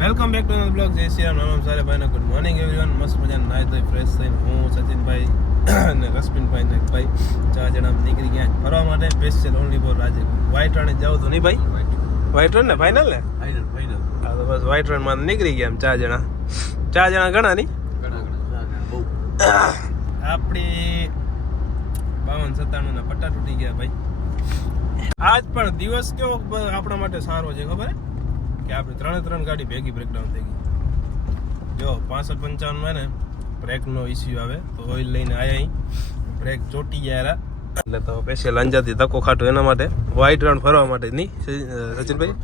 Welcome back to another blog. જય શ્રી રામ, નામ સારે ભાઈને ગુડ મોર્નિંગ એવરીવન. મસ્ત મજાના નાઈ ધોઈ ફ્રેશ થઈને હું સચિનભાઈ અને રશ્મિનભાઈ ને ભાઈ 4 જણા નીકળી ગયા ફરવા માટે. Special only for Raje. White run જાવ તો નહીં ભાઈ? વ્હાઈટ રન ને ફાઇનલ ને? ફાઇનલ. હા તો બસ વ્હાઈટ રન માં નીકળી ગયા એમ 4 જણા. 4 જણા ઘણા નહીં? ઘણા. આપણી 52-97 ના પટ્ટા તૂટી ગયા ભાઈ. આજ પણ દિવસ કેવો આપણા માટે સારો છે ખબર કે આપણે 3 ગાડી ભેગી બ્રેકડાઉન થઈ ગઈ. જો 65-55 માં ને બ્રેકનો ઇસ્યુ આવે તો ઓઇલ લઈને આયા બ્રેક ચોટી ગયા એટલે તો સ્પેશિયલ અંજારથી ધક્કો ખાટો એના માટે વ્હાઈટ રન ફરવા માટે નહીં સચિનભાઈ?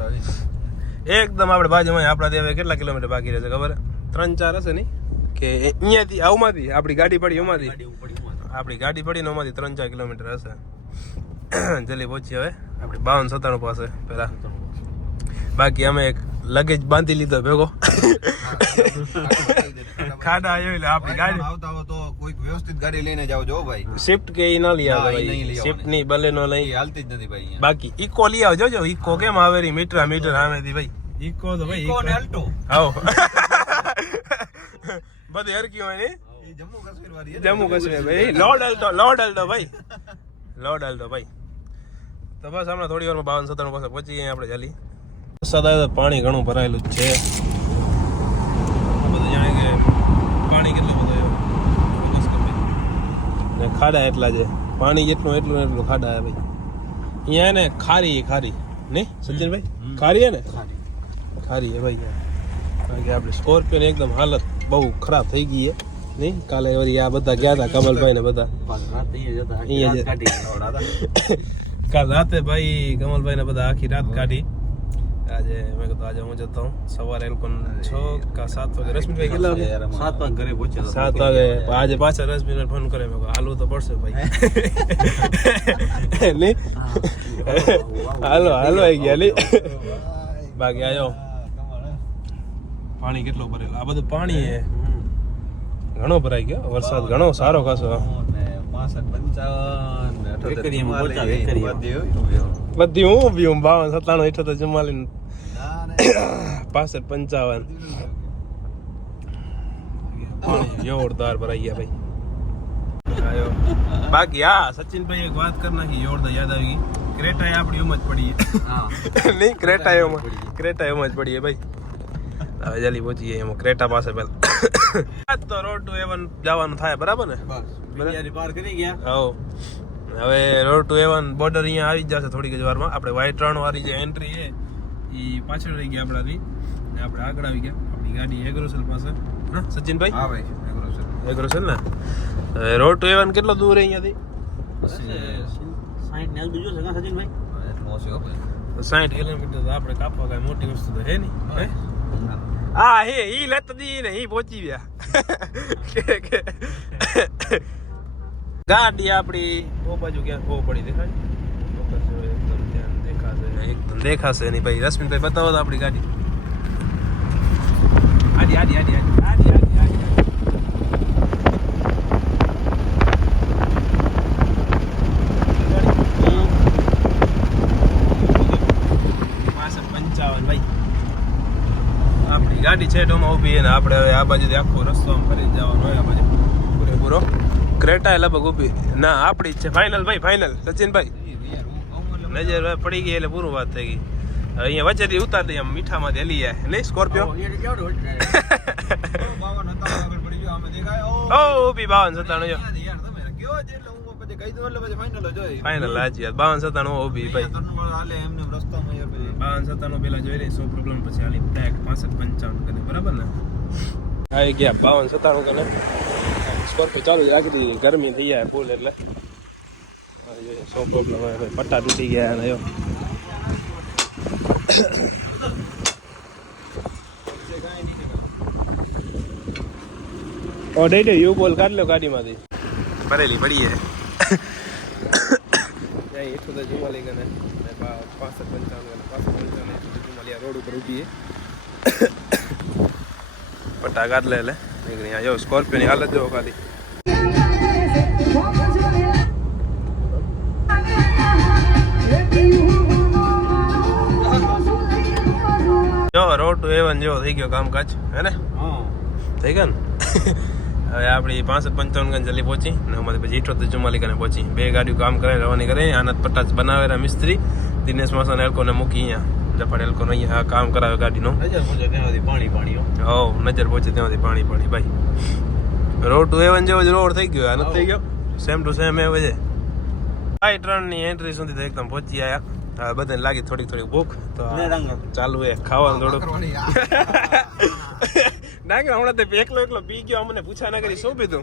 એકદમ આપણે બાજુમાં આપણા ત્યાં કેટલા કિલોમીટર બાકી રહેશે ખબર? 3-4 હશે નહીં કે અહીંયાથી આવમાંથી આપણી ગાડી પડી એમાંથી આપણી ગાડી પડી ને એમાંથી 3-4 કિલોમીટર હશે. જલ્દી પહોંચી હવે આપણી 52-97 પાસે પેલા. બાકી અમે એક લગેજ બાંધી લીધો ભેગો ખાડા આવ્યો એટલે આપણી ગાડી આવતા હો તો કોઈક વ્યવસ્થિત ગાડી લઈને જાવ જો ભાઈ. શિફ્ટ કે ઈ ન લઈ આવે ભાઈ, શિફ્ટ ની બલેનો લઈ હાલતી જ નથી ભાઈ. બાકી ઈકો લઈ આવજો. જો ઈકો કેમ આવે રી મીટર સામેથી ભાઈ. ઈકો તો ભાઈ ઈકો ને અલ્ટો આવો બધી હરકી હોય ને. જમ્મુ કાશ્મીર વાળી જમ્મુ કાશ્મીર ભાઈ. લોડ અલ્ટો ભાઈ, લોડ અલ્ટો ભાઈ. તો બસ હમણાં થોડી વારમાં 52-97 પાસે પહોંચી ગયા આપણે ચાલી. વરસાદ આવ્યો તો પાણી ઘણું ભરાયેલું જ છે. બધું જાણે કે પાણી કેટલું બધું ને ખાડા એટલા છે. પાણી એટલું ખાડા ભાઈ. અહીંયા ને ખારી નહીં સજ્જનભાઈ? ખારી હે ને? ખારી હે ભાઈ. કારણ કે આપણે સ્કોર્પિયો ની એકદમ હાલત બહુ ખરાબ થઈ ગઈ છે નહીં? કાલે વળી આ બધા ગયા હતા કમલભાઈ ને બધા કાલ રાતે ભાઈ કમલભાઈ ને બધા આખી રાત કાઢી. આજે મેં કીધું આજે હું જતો હું સવારે એ લોકો 6 કે 7 વાગે. રશ્મિભાઈ કેટલા વાગે? 7 વાગે ઘરે પહોંચ્યા. 7 વાગે. આજે પાછા રશ્મિભાઈ ફોન કરે. મેં હાલવું તો પડશે ભાઈ. નહીં હાલો આવી ગયા નહીં. બાકી આવ્યો પાણી કેટલો ભરેલો. આ બધું પાણી ઘણો ભરાઈ ગયો. વરસાદ ઘણો સારો ખાસો. 65-55 બધી હું ઊભી 52-97 65-55 જોરદાર ભરાઈ ગયા ભાઈ. બાકી હા સચિનભાઈ એક વાત કરી નાખી જોરદાર યાદ આવી ગઈ. ક્રેટા આપણી એમ જ પડી નહીં? ક્રેટા એમ જ પડી ભાઈ. હવે જલ્દી પહોંચી ગયા એમાં ક્રેટા પાસે પેલા તો રોડ ટુ A1 જવાનું થાય બરાબર ને? પાર કરી ગયા. હવે રોડ ટુ A1 બોર્ડર અહીંયા આવી જ જશે થોડીક જ વારમાં. આપણે વ્હાઈટ રન વાળી જે એન્ટ્રી છે એ પાછળ રહી ગયા આપણાથી ને આપણે આગળ આવી ગયા. આપણી ગાડી એગ્રોસેલ પાસે. હા સચિનભાઈ? હા ભાઈ એગ્રોસેલ ને. રોડ ટુ A1 કેટલો દૂર અહીંયાથી? 60 કિલોમીટર. તો આપણે કાપવા કઈ મોટી વસ્તુ તો હે નહીં. હા ઈ લેત દી ને ઈ પહોંચી ગયા. ગાડી આપડી ઓ બાજુ ક્યાં પડી દેખાય? એકદમ દેખાશે નહીં ભાઈ. રશ્મિનભાઈ બતાવો તો આપડી ગાડી. આડી ગાડી છે ડોમાં ઊભી ને આપણે હવે આ બાજુથી આખો રસ્તો આમ ફરી જવાનો હોય. આ બાજુ પૂરેપૂરો ક્રેટા લગભગ ઊભી ના આપણી જ છે. ફાઇનલ ભાઈ, ફાઇનલ સચિનભાઈ. નજર પડી ગઈ એટલે પૂરું વાત થઈ ગઈ. અહીંયા વચ્ચેથી ઉતારતી આમ મીઠામાંથી હલી જાય નહીં સ્કોર્પિયો. ઓ ઊભી 52-97 જો ફાઇનલ. હાજી 52-97 ઊભી ભાઈ. 52-97 પેલા જોઈ લઈ 100 પ્રોબ્લેમ પછી આલી બ્રેક 65-55 કરે બરાબર ને? આવી ગયા 52-97 કરે. સ્કોર્પિયો ચાલુ રાખી દીધી. ગરમી થઈ જાય ફૂલ એટલે 100 પ્રોબ્લેમ હોય ભાઈ. પટ્ટા તૂટી ગયા અને જો ઓ ડે યુ બોલ કાઢ લો ગાડીમાંથી. ભરેલી પડી છે એટલું તો જુમાલી ગને 65-55 રોડ ઉપર ઊભી પટ્ટા કાઢ લે નીકળી. જો સ્કોર્પિયો ની હાલત જો ખાલી. જો રોડ ટુ A1 જેવો થઈ ગયો કામકાજ હે ને હા થઈ ગયા ને હવે આપણી 65-55 ગણ જલ્દી પહોંચી ને અમારી પછી 78-44 ગણે પહોંચી બે ગાડીઓ કામ કરે રવાની કરે આનંદ પટ્ટા બનાવેલા મિસ્ત્રી દિનેશ માસા એલકોને મૂકી અહીંયા જપાડ એલકોને અહીંયા કામ કરાવે ગાડીનો નજર પહોંચે ત્યાંથી પાણી હો નજર પહોંચે ત્યાંથી પાણી ભાઈ રોડ ટુ A1 જેવો જ રોડ થઈ ગયો આ નથી થઈ ગયો સેમ ટુ સેમ એ છે ભાઈ ટ્રેનની એન્ટ્રી સુધી તો એકદમ પહોંચી આવ્યા હવે બધાને લાગી થોડીક ભૂખ તો ચાલુ એ ખાવાનું થોડુંક ના કે હમણાં તે એકલો પી ગયો અમને પૂછા ના કરી શું પીધું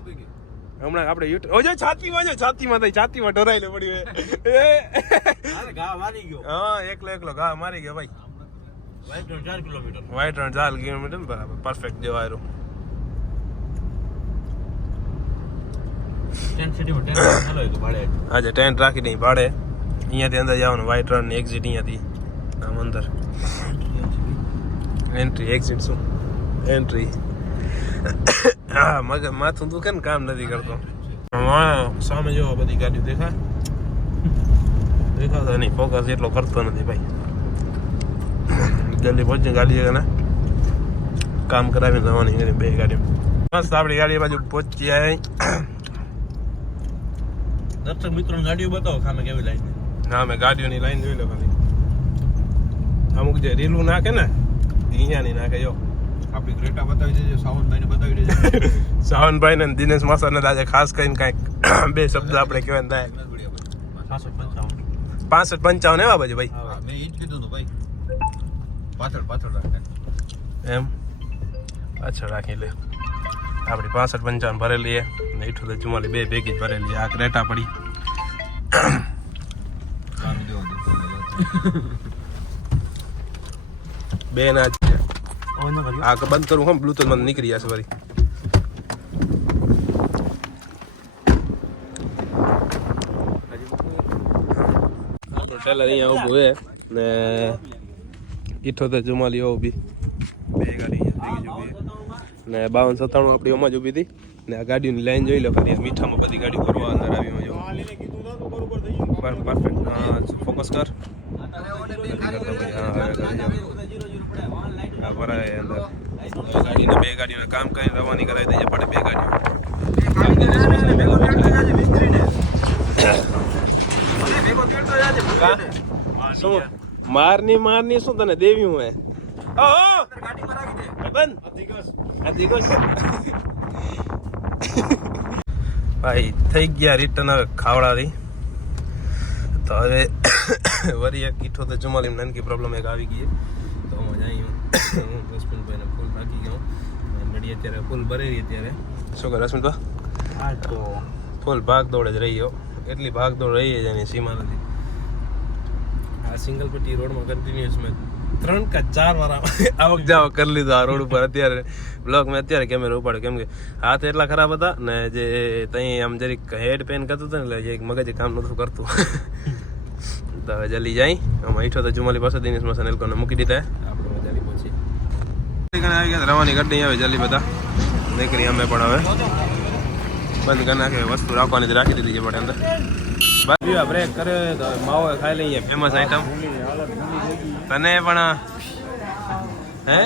હમણાં આપણે યુટ્યુબ ઓજો છાતીમાં ઢોરાઈ પડ્યું હા એકલો ઘા મારી ગયો ભાઈ વાઈટ રણ 4 કિલોમીટર બરાબર પરફેક્ટ જેવો આવ્યો આજે ટેન્ટ રાખી દઈ ભાડે અહીંયાથી અંદર જવાનું વ્હાઈટ રન એક્ઝિટ અહીંયાથી આમ અંદર એન્ટ્રી એક્ઝિટ શું એન્ટ્રી હા મગજ માથું દુખે ને કામ નથી કરતો સામે જોવા બધી ગાડીઓ દેખાતો નહીં ફોકસ એટલો કરતો નથી ભાઈ જલ્દી પહોંચી ગાડી ને કામ કરાવીને જવાની બે ગાડી મસ્ત આપણી ગાડી બાજુ પહોંચી આવી દર્શક મિત્રોની ગાડીઓ બતાવો સામે કેવી લાઈન ના મેં ગાડીઓની લાઈન જોઈ લો ખાલી અમુક જે રીલું નાખે ને અહીંયા નહીં નાખે જો આપણી ગ્રેટા બતાવી દેજો સાવનભાઈને બતાવી દેજો સાવનભાઈ ને દિનેશ માસાને આજે ખાસ કરીને કાંઈક બે શબ્દ આપણે કહેવાય થાય 65-55 એવા બાજુ ભાઈ મેં ઈ જ કીધું ને ભાઈ પાછળ રાખે એમ પાછળ રાખી લે આપણી 65-55 ભરેલી ને 78-44 બે ભેગી જ ભરેલી આ ક્રેટા પડી બે ના આ બંધ કરું હમ બ્લૂટૂથ મને નીકળી જશે ફરી ટેલર અહીંયા ઊભું છે ને 78-44 ઊભી બે ગાડી ને 52-97 આપણી ઓમાં જ ઊભી હતી ને આ ગાડીની લાઈન જોઈ લો ખાલી મીઠામાં બધી ગાડી ફરવા અંદર આવી જો પરફેક્ટ ફોકસ કર ભરાય અંદર ગાડીને બે ગાડીને કામ કરીને રવાની કરાવી દઈએ પડે બે ગાડીઓ શું મારની શું તને દેવી હું ભાઈ થઈ ગયા રિટર્ન હવે ખાવડાથી તો હવે વરી એક 78-44 નાનકી પ્રોબ્લેમ એક આવી ગઈ તો હું જઈ હું રશ્મિનભાઈને ફૂલ રાખી ગયો નડી અત્યારે ફૂલ ભરેલી અત્યારે શું કરે રશ્મિનભાઈ તો ફૂલ ભાગ દોડ જ રહી ગયો એટલી ભાગ દોડ રહી જ એની સીમા નથી આ સિંગલ પટ્ટી રોડમાં કન્ટિન્યુઅસ મેં 3 વાર આવક જાવક કરી લીધો આ રોડ ઉપર અત્યારે બ્લોગ મેં અત્યારે કેમેરા ઉપાડ્યો કેમ કે હાથ એટલા ખરાબ હતા ને જે ત્યાં આમ જરીક હેડ પેન કરતું હતું ને એટલે મગજ કામ નતું કરતું તો હવે જલ્દી જાય આમાં 78-44 પાસે દિનેશ માસા એલકોને મૂકી દીધા આપણે જલ્દી પહોંચી આવી ગયા રવાની ગાડી આવે જલ્દી બધા નીકળી અમે પણ હવે બંધ કરી નાખી વસ્તુ રાખવાની રાખી દીધી છે પણ અંદર બાકી બ્રેક કરે તો માવો ખાઈ લઈએ ફેમસ આઈટમ તને પણ હે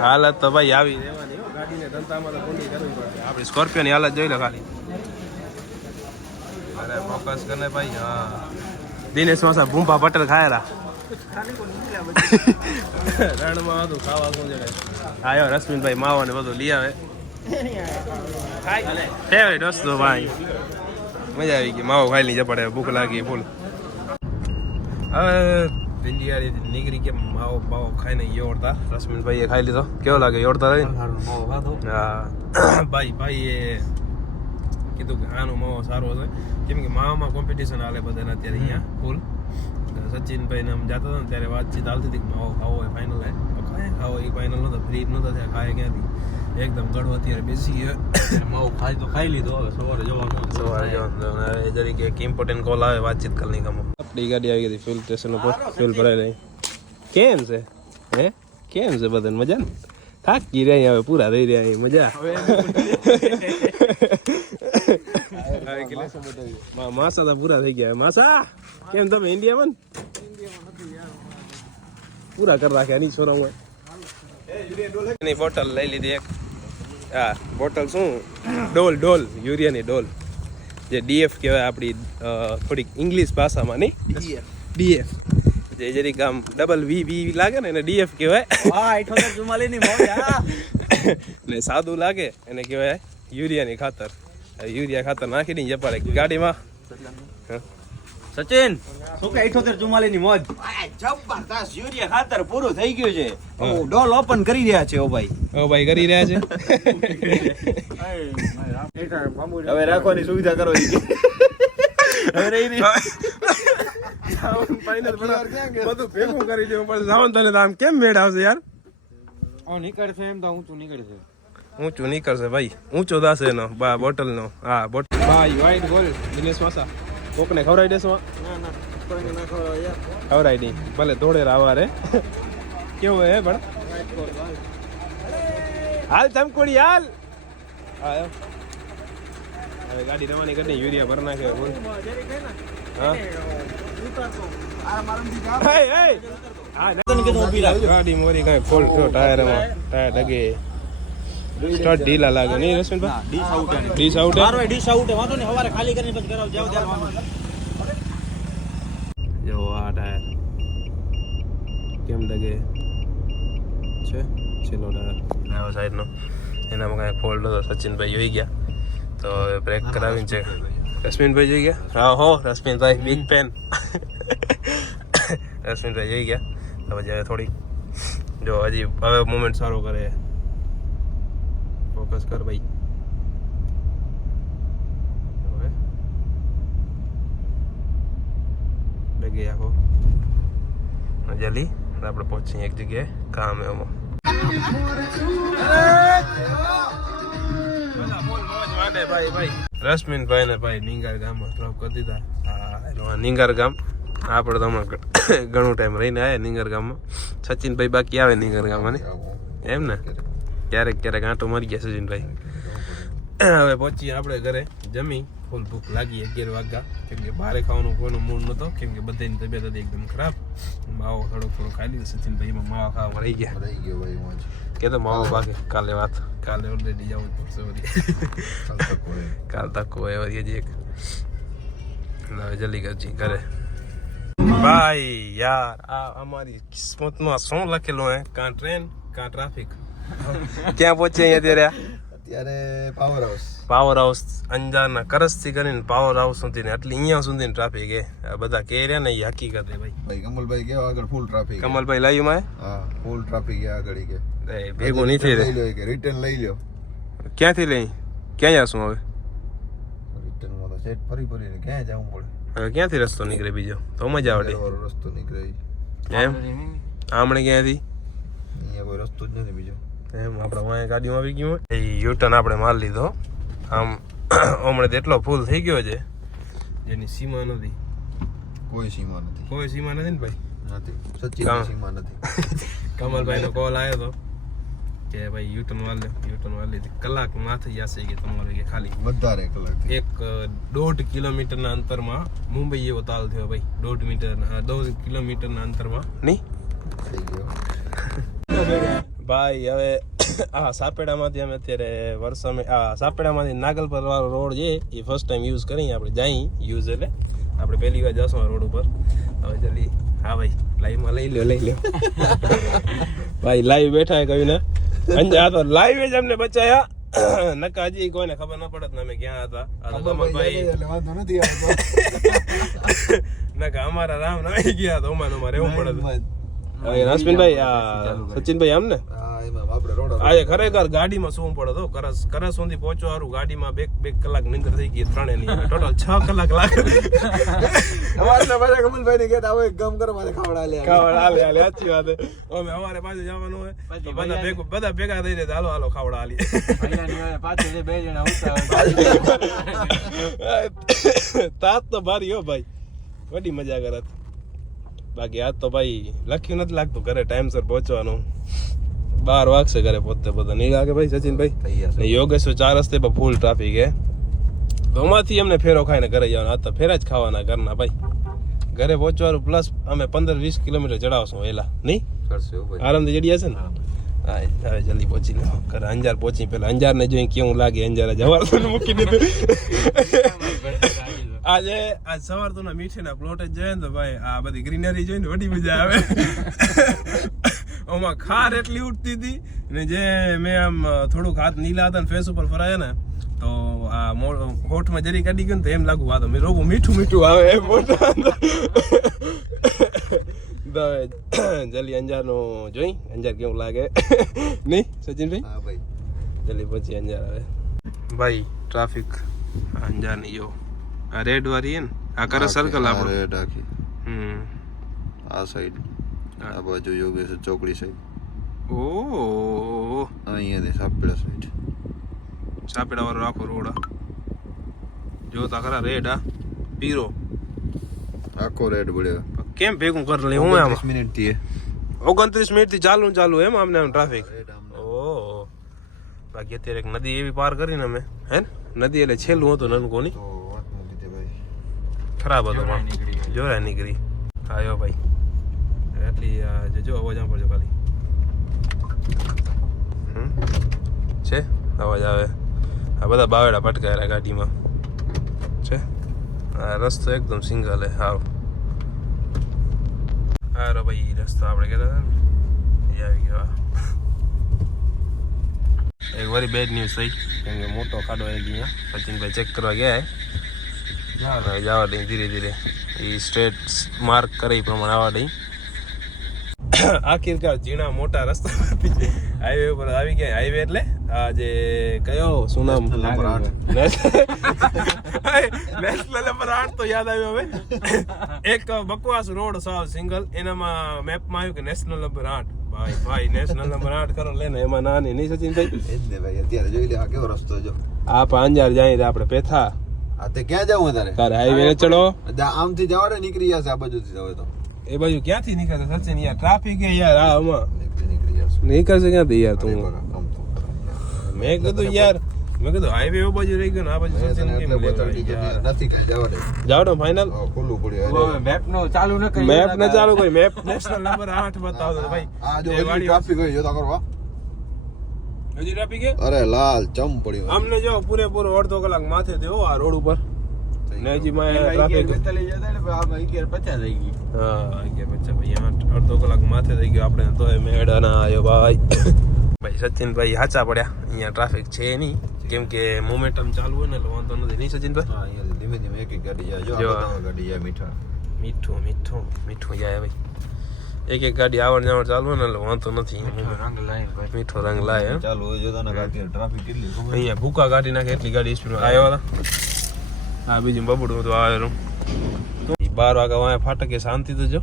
હાલત તો ભાઈ આવી રહેવાની ગાડીને ધંધામાં તો કુંડી કરવી પડશે આપણી સ્કોર્પિયોની હાલત જોઈ લો ખાલી અરે ફોકસ કરને ભાઈ હા દિનેશ માસા ભૂંપા પટેલ ખાયેલા રણમાં હતું ખાવા શું જડે આવ્યો રશ્મિનભાઈ માવો ને બધું લઈ આવે ફેવરેટ વસ્તુ ભાઈ મજા આવી ગઈ માવો ખાઈ લીધા પડે ભૂખ લાગી ફૂલ હવે ભીંડિયારી નીકળી કે માવો બાવો ખાઈને યોડતા રશ્મિનભાઈએ ખાઈ લીધો કેવો લાગે યોડતા રહી હા ભાઈ એ કીધું કે આનો માવો સારો હશે કેમ કે માવામાં કોમ્પિટિશન હાલે બધાને અત્યારે અહીંયા ફૂલ સચિનભાઈ ને આમ જતા હતા ને ત્યારે વાતચીત હાલતી હતી કે માવો ખાવો હોય ફાઇનલ હે તો ખાય ખાવો એ ફાઇનલ નહોતો ફ્રી નહોતા થયા ખાય ક્યાંથી એકદમ ગળો અત્યારે બેસી ગયો માવો ખાઈ તો ખાઈ લીધો હવે સવારે જવાનું હવે જરીક એક ઇમ્પોર્ટન્ટ કોલ આવે વાતચીત કરી નહીં કામ આપણી ગાડી આવી ગઈ ફ્યુલ સ્ટેશન ઉપર ફ્યુલ ભરાઈ રહી કેમ છે હે કેમ છે બધાને મજા ને થાકી રહ્યા હવે પૂરા થઈ રહ્યા મજા માસા તો પૂરા થઈ ગયા માસા કેમ તમે ઇન્ડિયામાં પૂરા કરી રાખ્યા નહીં છોરામાં એની બોટલ લઈ લીધી એક. હા બોટલ શું ડોલ યુરિયાની ડોલ, જે ડીએફ કહેવાય આપણી થોડીક ઇંગ્લિશ ભાષામાં નહીં, ડીએફ જે જરીક આમ ડબલ વી લાગે ને એને ડીએફ કહેવાય. ને સાદું લાગે એને કહેવાય યુરિયાની ખાતર. યુરિયા ખાતર નાખી દઈએ જપાડે ગાડીમાં. સચિન શું કે 7844 ની મોજ જબરદસ્ત યુરિયા ખાતર પૂરું થઈ ગયું છે. ડોલ ઓપન કરી રહ્યા છે. ઓ ભાઈ કરી રહ્યા છે. હવે રાખવાની સુવિધા કરો. બધું ભેગું કરી દેવું પડે. સાવન તને આમ કેમ મેળ આવશે યાર? નીકળશે એમ તો ઊંચું નીકળશે. ઊંચું નીકળશે ભાઈ, ઊંચો દાશે એનો બોટલ નો. હા બોટલ ભાઈ વાઈટ ગોલ્ડ દિનેશ વાસા કોકને ખવડાવી દેશો? ખવડાવી નહીં ભલે થોડે રાવા રે. કેવું હે પણ હાલ ચમકોડી હાલ. હા હવે ગાડી રવાની કરી યુરિયા ભર નાખે. હા ગાડી મોરી કઈ ફોલ્ટ થયો ટાયરમાં, ટાયર ડગે સ્ટાર્ટ ઢીલા લાગે નહીં રશ્મિનભાઈ? ડીશ આઉટ વાંધો નહીં સવારે ખાલી કરીને પછી કરાવ જાવ ત્યારે જો આ ટાયર કેમ ડગે છે છેલ્લો ટાયર લેવા સાઈડનો, એનામાં કાંઈ ફોલ્ટ હતો. સચિનભાઈ જોઈ ગયા તો બ્રેક કરાવીને છે. રશ્મિનભાઈ જોઈ ગયા? હા હો રશ્મિનભાઈ બિગ પેન. રશ્મિનભાઈ જોઈ ગયા તો પછી થોડી જો હજી હવે મુમેન્ટ સારો કરે. ફોકસ કર ભાઈ. ડગે આખો જલ્દી આપણે પહોંચીએ એક જગ્યાએ કામ એમાં. રશ્મિનભાઈ ને ભાઈ નિંગાર ગામમાં ડ્રોપ કરી દીધા. હા નિંગાર ગામ આપણે તો હમણાં ઘણું ટાઈમ રહીને આવ્યા નિંગાર ગામમાં. સચિનભાઈ બાકી આવે નિંગાર ગામમાં ને એમ ને ક્યારેક આંટો મારી ગયા સચિનભાઈ. હવે પહોંચીએ આપણે ઘરે. જમી ફૂલ ભૂખ લાગી 11 વાગ્યા, કેમ કે બહારે ખાવાનું કોઈનો મૂડ નહોતો, કેમ કે બધાની તબિયત હતી એકદમ ખરાબ. માવો થોડો ખાઈ લીધો. સચિનભાઈ એમાં માવા ખાવામાં રહી ગયા. કે તો માવો બાકી કાલે વાત, કાલે ઓલરેડી જવું પડશે. કાલ તક હોય વળી એક. હવે જલ્દી કરજી ઘરે. ભાઈ યાર આ અમારી કિસ્મતમાં શું લખેલું હે? કાં ટ્રેન કાં ટ્રાફિક. ક્યાં પહોંચે અહીંયા અત્યારે પાવર હાઉસ અંજારના કરજથી કરીને પાવર હાઉસ સુધી ને એટલે અહીંયા સુધી ટ્રાફિક હે. આ બધા કહે રહ્યા ને એ હકીકત હે ભાઈ. કમલભાઈ કેવા આગળ ફૂલ ટ્રાફિક. કમલભાઈ લાવ્યું માં? હા ફૂલ ટ્રાફિક છે આગળ. કે ભેગું નહીં થઈ લઈ લો કે રિટર્ન લઈ લો. ક્યાંથી લઈ ક્યાં જશું હવે? રિટર્નમાં તો સેટ ફરીને ક્યાં જવું પડે. હવે ક્યાંથી રસ્તો નીકળે બીજો? તો મજા આવડે રસ્તો નીકળે એમ. આમણે ક્યાંથી? અહીંયા કોઈ રસ્તો જ નથી બીજો એમ. આપણે વાંહે ગાડીમાં આવી ગયું હોય એ યુટર્ન આપણે માર લીધો. આમ હમણાં એટલો ફૂલ થઈ ગયો છે જેની સીમા નથી. કોઈ સીમા નથી ને ભાઈ? નથી. સચ્ચી સીમા નથી. કમલભાઈનો કોલ આવ્યો હતો કે ભાઈ યુટર્ન વાળ લીધી. કલાક માથે જશે કે તમારે કે ખાલી વધારે કલાક. 1.5 કિલોમીટરના અંતરમાં મુંબઈ એવો તાલ થયો ભાઈ. 1.5 કિલોમીટરના અંતરમાં નહીં થઈ ગયો ભાઈ. હવે આ સાપેડામાંથી અમે અત્યારે સાપેડામાંથી નાગલપર વાળો રોડ છે એ ફર્સ્ટ ટાઈમ યુઝ કરી આપણે જઈ યુઝ એટલે આપણે પહેલી વાર જશું આ રોડ ઉપર. હવે જલ્દી હા ભાઈ લાઈવમાં લઈ લો ભાઈ. લાઈવ બેઠા કહ્યું ને આ તો લાઈવ જ અમને બચાયા. નકા હજી કોઈને ખબર ન પડત ને અમે ક્યાં હતા. કમલભાઈ નકા અમારા રામ નાઈ ગયા તો અમારે રહેવું પડે. રશ્મિનભાઈ સચિનભાઈ આમ ને આજે ખરેખર ગાડીમાં શું પડે તો કરસ સુધી પહોંચવા સારું ગાડીમાં બે કલાક નીંદર થઈ ગઈ. 3 ની ટોટલ 6 કલાક લાગે. કમલભાઈ ને કહેતા હવે ગમ કરો મારે ખાવડા લે સાચી વાત. અમે અમારે પાછું જવાનું હોય બધા ભેગા થઈ જાય હાલો ખાવડા હાલી. તાત તો ભારી હો ભાઈ, વડી મજા કરત. બાકી આજ તો ભાઈ લખ્યું નથી લાગતું ઘરે ટાઈમસર પહોંચવાનું. 12 વાગશે ઘરે પહોંચતે બધા નહીં લાગે ભાઈ સચિનભાઈ. યોગેશ્વર 4 રસ્તે પર ફૂલ ટ્રાફિક હે તો એમાંથી એમને ફેરો ખાઈને ઘરે જવાનું. આ તો ફેરા જ ખાવાના ઘરના ભાઈ. ઘરે પહોંચવાનું પ્લસ અમે 15-20 કિલોમીટર ચડાવશું વહેલા નહીં આરામથી ચડી જશે ને. હા હવે જલ્દી પહોંચી લો ઘરે અંજાર પહોંચી પેલા અંજારને જોઈ કેવું લાગે અંજાર જવારતું મૂકી દીધું આજ સવાર તો મીઠીના પ્લોટ જ જાય ને તો ભાઈ આ બધી ગ્રીનરી જોઈને વડી મજા આવે ઓમાં ખાર એટલી ઉઠતી હતી ને જે મેં આમ થોડુંક હાથ નીલા હતા ને ફેસ ઉપર ફરાયા ને તો આ હોઠમાં જરી કાઢી ગયું ને તો એમ લાગુ આ તો મેં રોગું મીઠું મીઠું આવે એમ મોટા જલ્દી અંજારનો જોઈ અંજાર કેવું લાગે નહીં સચિનભાઈ હા ભાઈ જલ્દી પછી અંજાર આવે ભાઈ ટ્રાફિક અંજારની જો આ રેડ વાળી હે ને આ કરે સર્કલ આપણો રેડ આખી આ સાઈડ આ બાજુ યોગેશ ચોકડી સાઈડ ઓ અહીંયા સાપેડા સાઈડ સાપેડા વાળો આખો રોડ જોતા ખરા રેડ આ પીરો આખો રેડ પડ્યો કેમ ભેગું કરી લે હું આમ 30 મિનિટ થી 29 મિનિટ થી ચાલુ એમ આમને આમ ટ્રાફિક ઓહો બાકી અત્યારે એક નદી એવી પાર કરીને અમે હે ને નદી એટલે છેલ્લું હતું નનકોની તો વાત નથી તે ભાઈ ખરાબ હતો પણ જોરાય નીકળી આવ્યો ભાઈ એટલી જો અવાજ આમ પડજો ખાલી છે અવાજ આવે આ બધા બાવેડા પટકાયેલા ગાડીમાં છે આ રસ્તો એકદમ સિંગલ હે હાવ હારો ભાઈ રસ્તો આપણે કહેતા હતા ને એ આવી ગયો એક વારી બેડ ન્યૂઝ થઈ કેમ કે મોટો ખાડો આવી ગયો સચિનભાઈ ચેક કરવા ગયા જવા દઈ ધીરે ધીરે એ સ્ટ્રેટ માર્ક કરે એ પ્રમાણે આવવા દઈ આખિરકાર ઝીણા મોટા રસ્તા હાઈવે ઉપર આવી ગયા હાઈવે એટલે આ જે કયો શું નામ નેશનલ નંબર 8 તો યાદ આવ્યો હવે એક બકવાસ રોડ સાવ સિંગલ એનામાં મેપમાં આવ્યું કે નેશનલ નંબર 8 ભાઈ નેશનલ નંબર 8 કરો લે ને એમાં નાની નહીં સચિનભાઈ એ જ ને ભાઈ અત્યારે જોઈ લે આ કેવો રસ્તો જો આ પાંજાર જાય આપણે પેથા આ તે ક્યાં જાવું તારે તારે હાઈવે ને ચડો આમથી જવાડે નીકળી જશે આ બાજુથી જવે તો એ બાજુ ક્યાંથી નીકળે સચિન યાર ટ્રાફિક હે યાર આ આમાં નીકળી જશે નીકળશે ક્યાંથી યાર તું આમ તો મેં કીધું યાર હાઈવે એ બાજુ રહી ગયો ને આ બાજુ સચિન કેમ નથી કઈ જવાડે જાવ ને ફાઇનલ ખુલ્લું પડ્યું મેપ નો ચાલુ ન કરી મેપ ને ચાલુ કરી મેપ નેશનલ નંબર 8 બતાવતો ભાઈ આ જો ટ્રાફિક હોય જોતા કરવા હજી ટ્રાફિક હે અરે લાલ ચમ પડ્યું અમને જો પૂરેપૂરો અડધો કલાક માથે થયો આ રોડ ઉપર ને હજી માં ટ્રાફિક હા 11:50 ભાઈ અડધો કલાક માથે થઈ ગયો આપણે તો મેળા ના આવ્યો ભાઈ ભાઈ સચિનભાઈ હાચા પડ્યા અહીંયા ટ્રાફિક છે નહીં કેમ કે મોમેન્ટમ ચાલુ હોય ને એટલે વાંધો નથી નહીં સચિનભાઈ હા અહીંયા ધીમે ધીમે એક એક ગાડી જાય જો જો. આ બધા ગાડી જાય મીઠા મીઠું જાય ભાઈ એક ગાડી આવડ જાવડ ચાલુ હોય ને એટલે વાંધો નથી મીઠો રંગ લાય હે. ચાલુ હોય જો તને ગાડી ટ્રાફિક કેટલી ખબર અહીંયા ભૂકા કાઢી નાખે એટલી ગાડી સ્પીડમાં આવ્યો વાળા હા બીજું બબડું તો આવેલું 12 વાગ્યા વાંહે ફાટકે શાંતિ તો જો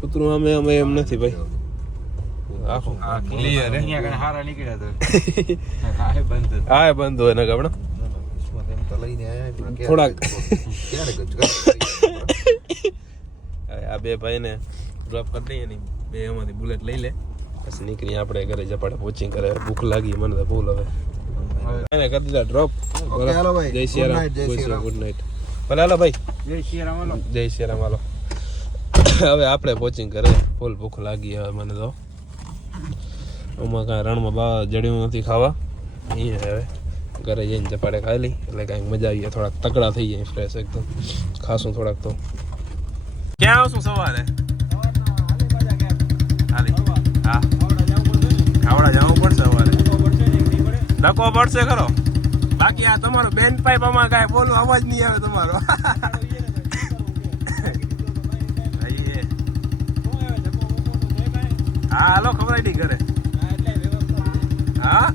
કૂતરું અમે એમ નથી ભાઈ આખું ક્લિયર હે હારા નીકળ્યા તો હા બંધ હોય ને ગબડા કિસ્મત એમ તો લઈને આયા પણ થોડાક ક્યારે ગજ હવે આ બે ભાઈને ડ્રોપ કરી દઈએ ને બે એમાંથી બુલેટ લઈ લે પછી નીકળી આપણે ઘરે જપાડે પોચિંગ કરે ભૂખ લાગી મને તો ભૂલ હવે એને કરી દીધા ડ્રોપ ઓકે હાલો ભાઈ જય શ્રી રામ જય શ્રી રામ ગુડ નાઇટ ભલે હાલો ભાઈ જય શ્રી રામ હાલો. જય શ્રી રામ હાલો હવે આપણે પોચિંગ કરે ફૂલ ભૂખ લાગી હવે મને તો આમાં કાંઈ રણમાં બા જડ્યું નથી ખાવા અહીંયા હવે ઘરે જઈને ચપાડે ખાઈ લઈ એટલે કાંઈક મજા આવી જાય થોડાક તકડા થઈ જાય ફ્રેશ એકદમ ખાશું થોડાક તો ક્યાં આવશું સવારે હાલી હા ખાવડા જવું પડશે સવારે ડકો પડશે ખરો બાકી આ તમારો બેન પાઇપ આમાં કાંઈ બોલો અવાજ નહીં આવે તમારો હા હાલો ખબર નહીં ઘરે હા